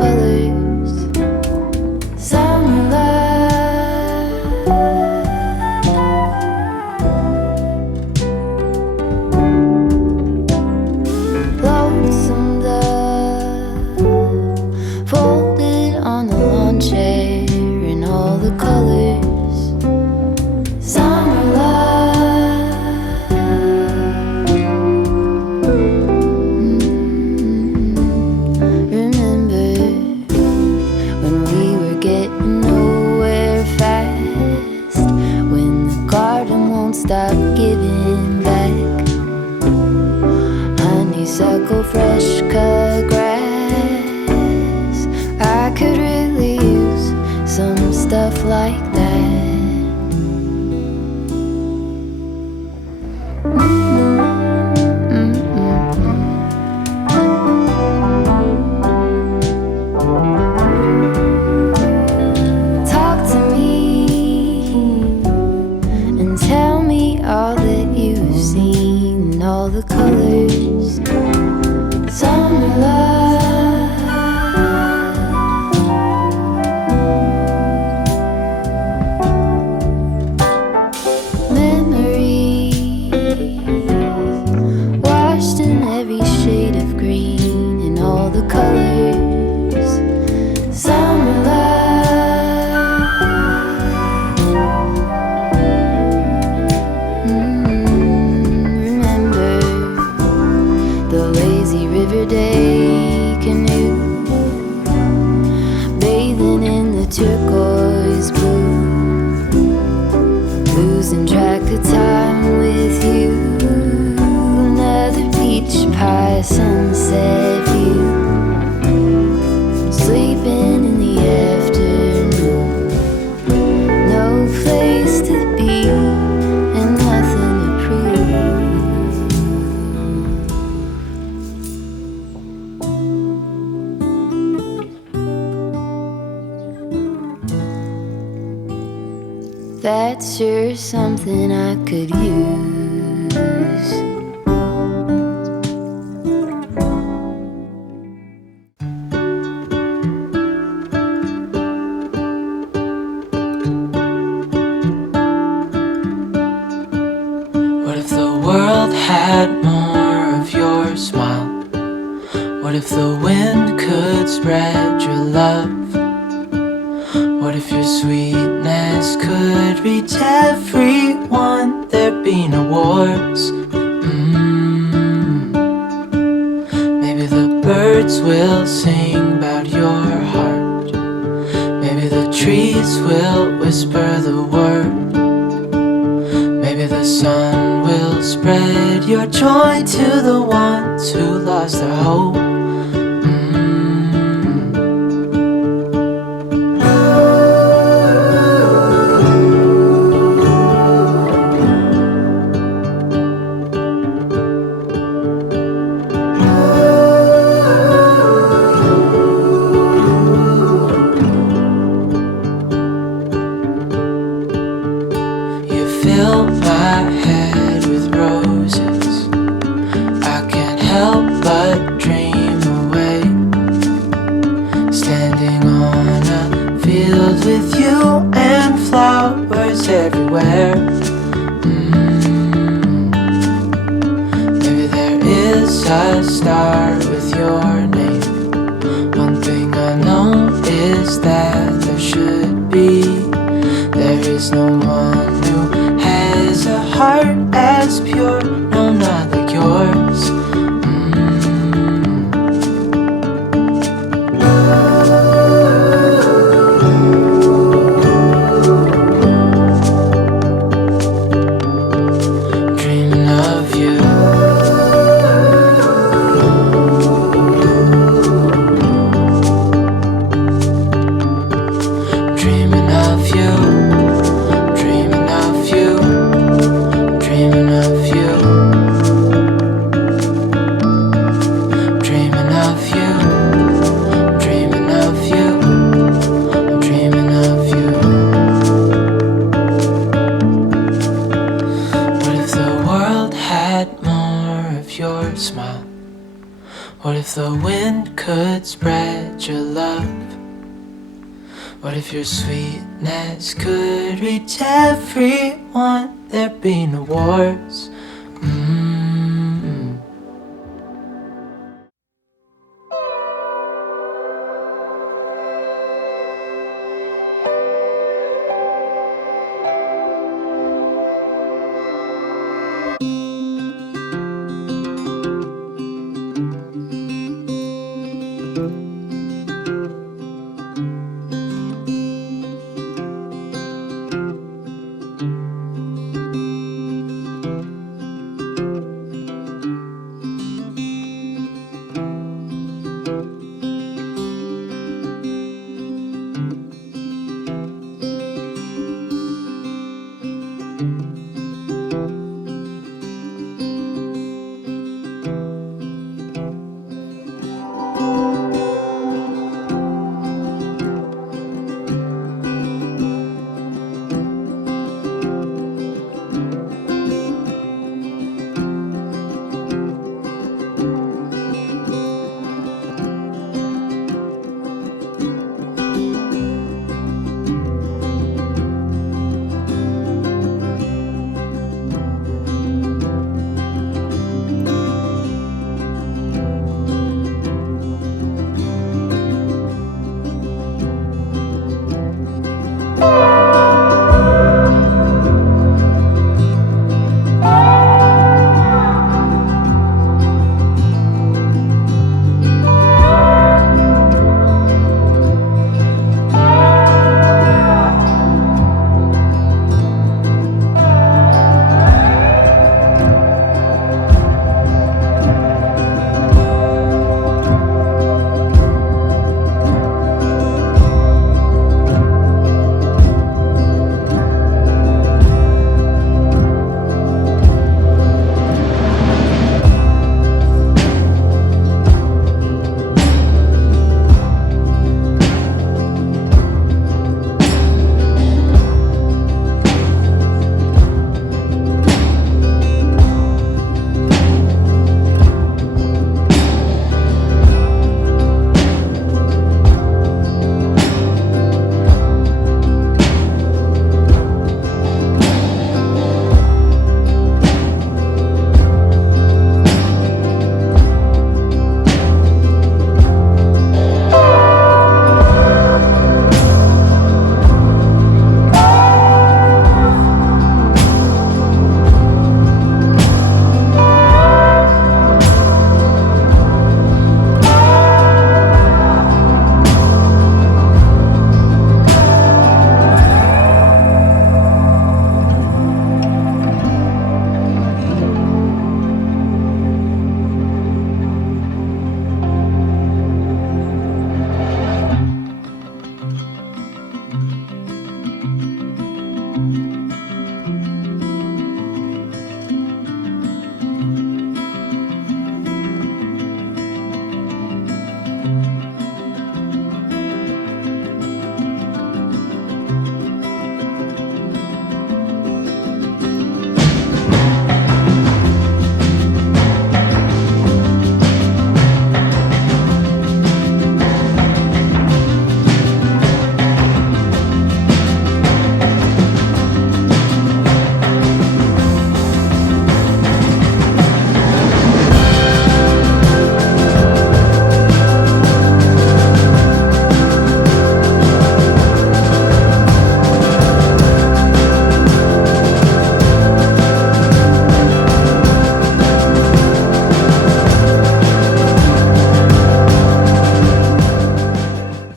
colors. Summer love, lonesome dove, folded on the lawn chair in all the colors. Summer love, remember when we were getting nowhere fast, when the garden won't stop giving back honeysuckle, fresh cut grass. I could really use some stuff like that. Talk to me and tell me all that you've seen and all the colors. Summer love, memories washed in every shade of green and all the colors. Summer love, remember the lazy river day canoe, bathing in the turquoise blue, losing track of time with you. Another peach pie sunset view, sleeping in the afternoon. No place to be and nothing to prove. That's sure something I could use. What if the world had more of your smile? What if the wind could spread your love? What if your sweetness could reach everyone? There'd be no wars. Maybe the birds will sing about your heart. Maybe the trees will whisper the word. Maybe the sun will spread your joy to the ones who lost their hope. You fill my head with roses. I can't help but dream away, standing on a field with you and flowers everywhere. Maybe there is a star with your name. One thing I know is that there should be. There is no one who has a heart as pure, no, not like yours. Dreaming of you. Dreaming of you. Dreaming of you. Dreaming of you. Dreaming of you. Dreaming of you. I'm dreaming of you. What if the world had more of your smile? What if the wind could spread your love? What if your sweetness could reach everyone? There'd be no wars.